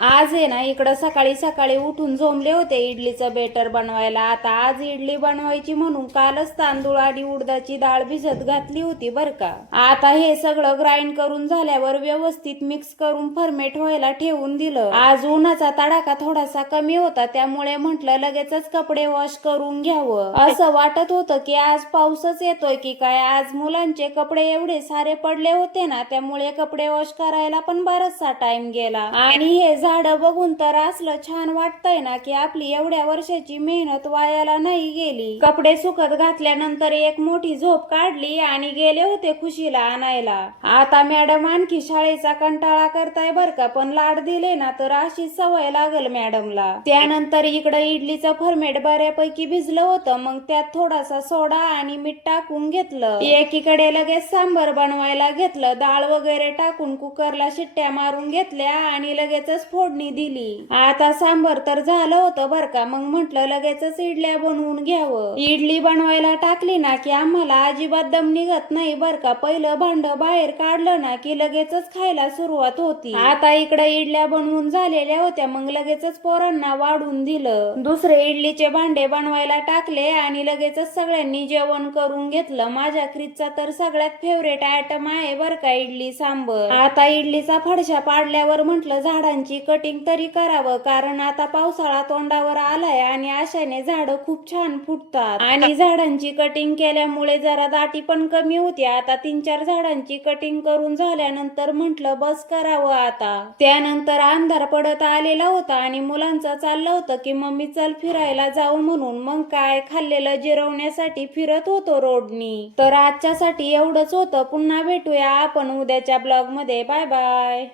आज आहे ना इकडं सकाळी सकाळी उठून झोंबले होते इडलीचं बेटर बनवायला. आता आज इडली बनवायची म्हणून कालच तांदूळ आणि उडदाची डाळ भिजत घातली होती बर का. आता हे सगळं ग्राइंड करून झाल्यावर व्यवस्थित मिक्स करून फर्मेट व्हायला ठेवून दिलं. आज उन्हाचा तडाखा थोडासा कमी होता त्यामुळे म्हटलं लगेचच कपडे वॉश करून घ्यावं. असं वाटत होतं की आज पाऊसच येतोय की काय. आज मुलांचे कपडे एवढे सारे पडले होते ना त्यामुळे कपडे वॉश करायला पण बराचसा टाइम गेला. आणि हे झाडं बघून तर असलं छान वाटतंय ना की आपली एवढ्या वर्षाची मेहनत वायाला नाही गेली. कपडे सुकत घातल्यानंतर एक मोठी झोप काढली आणि गेले होते खुशीला आणायला. आता मॅडम आणखी शाळेचा कंटाळा करताय बर का, पण लाड दिले ना तर अशी सवय लागल मॅडमला. त्यानंतर इकडं इडलीचं फर्मेट बऱ्यापैकी भिजलं होतं. मग त्यात थोडासा सोडा आणि मीठ टाकून घेतलं. एकीकडे लगेच सांबर बनवायला घेतलं. डाळ वगैरे टाकून कुकरला शिट्ट्या मारून घेतल्या आणि लगेचच फोडणी दिली. आता सांबर तर झालं होतं बर का. मग म्हटलं लगेचच इडल्या बनवून घ्यावं. इडली बनवायला टाकली ना की आम्हाला अजिबात दम निघत नाही बर का. पहिलं भांड बाहेर काढलं ना की लगेचच खायला सुरुवात होती. आता इकडे इडल्या बनवून झालेल्या होत्या. मग लगेचच पोरांना वाढून दिलं. दुसरे इडलीचे भांडे बनवायला टाकले आणि लगेचच सगळ्यांनी जेवण करून घेतलं. माझ्या क्रिसचा तर सगळ्यात फेवरेट आयटम आहे बर का इडली सांबर. आता इडलीचा फडशा पाडल्यावर म्हटलं झाडांची कटिंग तरी करावं, कारण आता पावसाळा तोंडावर आलाय आणि अशाने झाड खूप छान फुटतात. आणि झाडांची कटिंग केल्यामुळे जरा दाटी पण कमी होती. आता 3-4 झाडांची कटिंग करून झाल्यानंतर म्हटलं बस करावं आता. त्यानंतर अंधार पडत आलेला होता आणि मुलांचं चाललं होतं की मम्मी चल फिरायला जाऊ म्हणून. मग काय खाल्लेलं जिरवण्यासाठी फिरत होतो रोडनी. तर आजच्यासाठी एवढंच होतं. पुन्हा भेटूया आपण उद्याच्या ब्लॉग मध्ये. Bye bye.